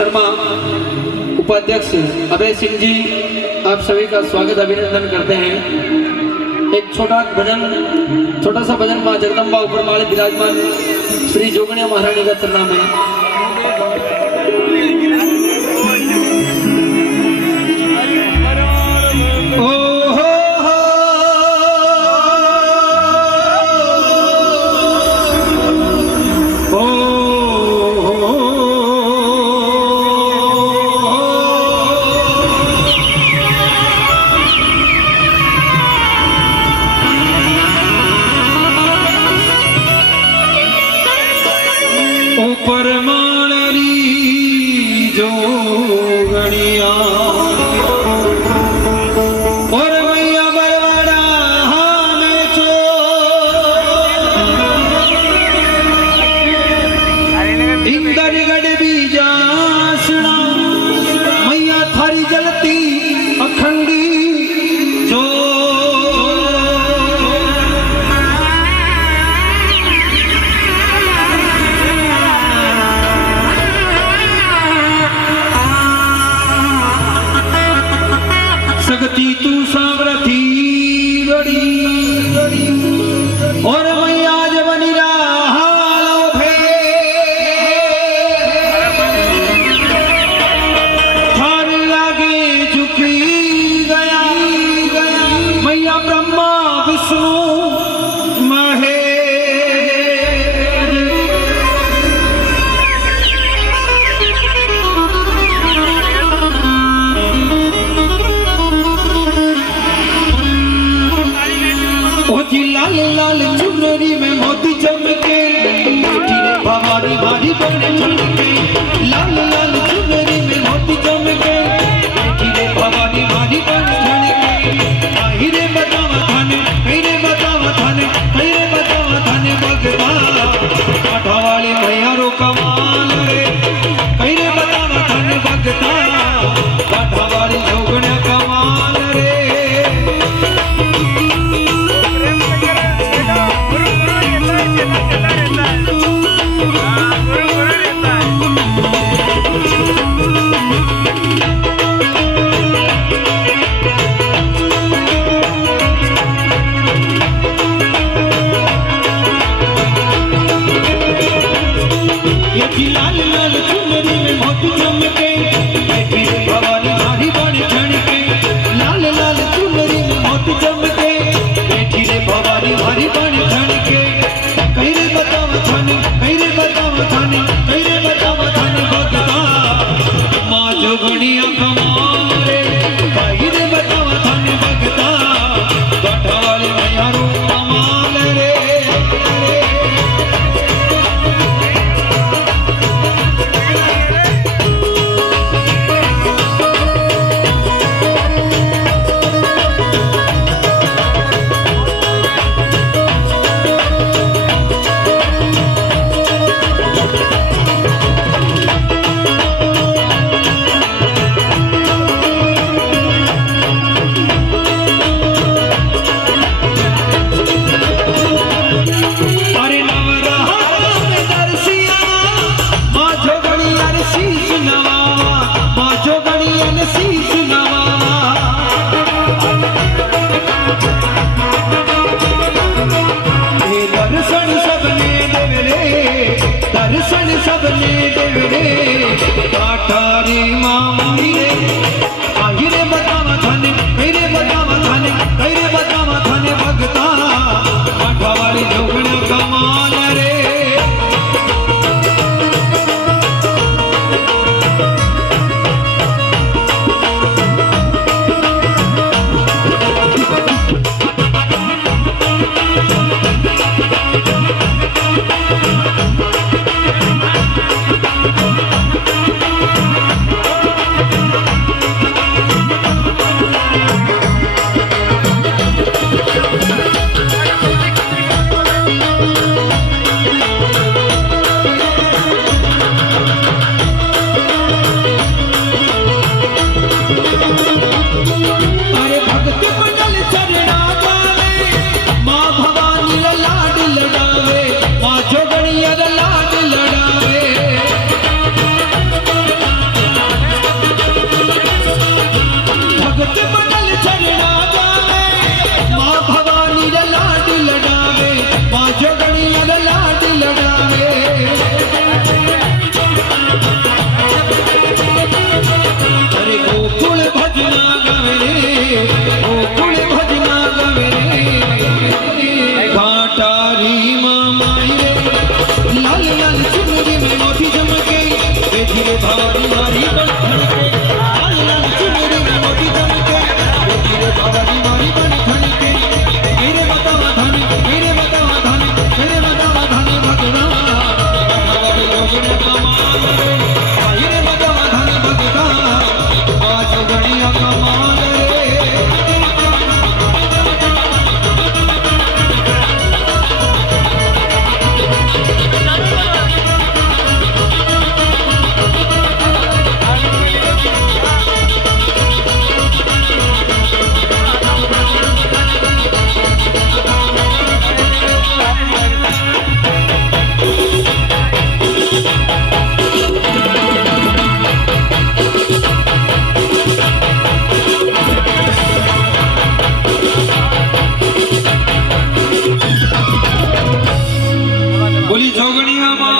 शर्मा उपाध्यक्ष अभय सिंह जी, आप सभी का स्वागत अभिनंदन करते हैं। एक छोटा सा भजन माँ जगदम्बा ऊपर माले विराजमान श्री जोगणिया महारानी का चरणा में। ऊपर मालरी जोगणिया और मैया बरवाड़ा में चो इंदरगढ़ बीजासना मैया थारी जलती अखंडी जो सकती तू सावरथी बड़ी और मैया जब बनी रहा थार आगे झुकी गया मैया ब्रह्मा विष्णु महेश लाल लाल चुनरी में मोती चमके भवानी भारी बने चमके लाल लाल चुनरी में मोती चमके भवानी भारी बने चमके आहिरे बतावा थाने कईरे बतावा थाने कईरे बतावा थाने भगता काठा वाली मैया रो कमाल रे कईरे बतावा थाने भगता काठा वाली जोगण्या कमाल रे। लाल लाल चुनरी में मोती चमके बैठी रे भवानी भारी बने झणके लाल लाल चुनरी में मोती चमके बैठी रे भवानी भारी बने झणके कईरे बतावा थाने कईरे बतावा थाने कईरे बतावा थाने भगता माँ जोगणिया कमाल रे कईरे बतावा थाने भगता काठा वाली मैया रो कमाल रे। दर्शन सबने देवरे काठारी मामी रे आहिरे बतावा थाने कईरे बतावा थाने कईरे बतावा थाने भगता काठा वाली जोगण्या कमाल रे। भवानी मारी बन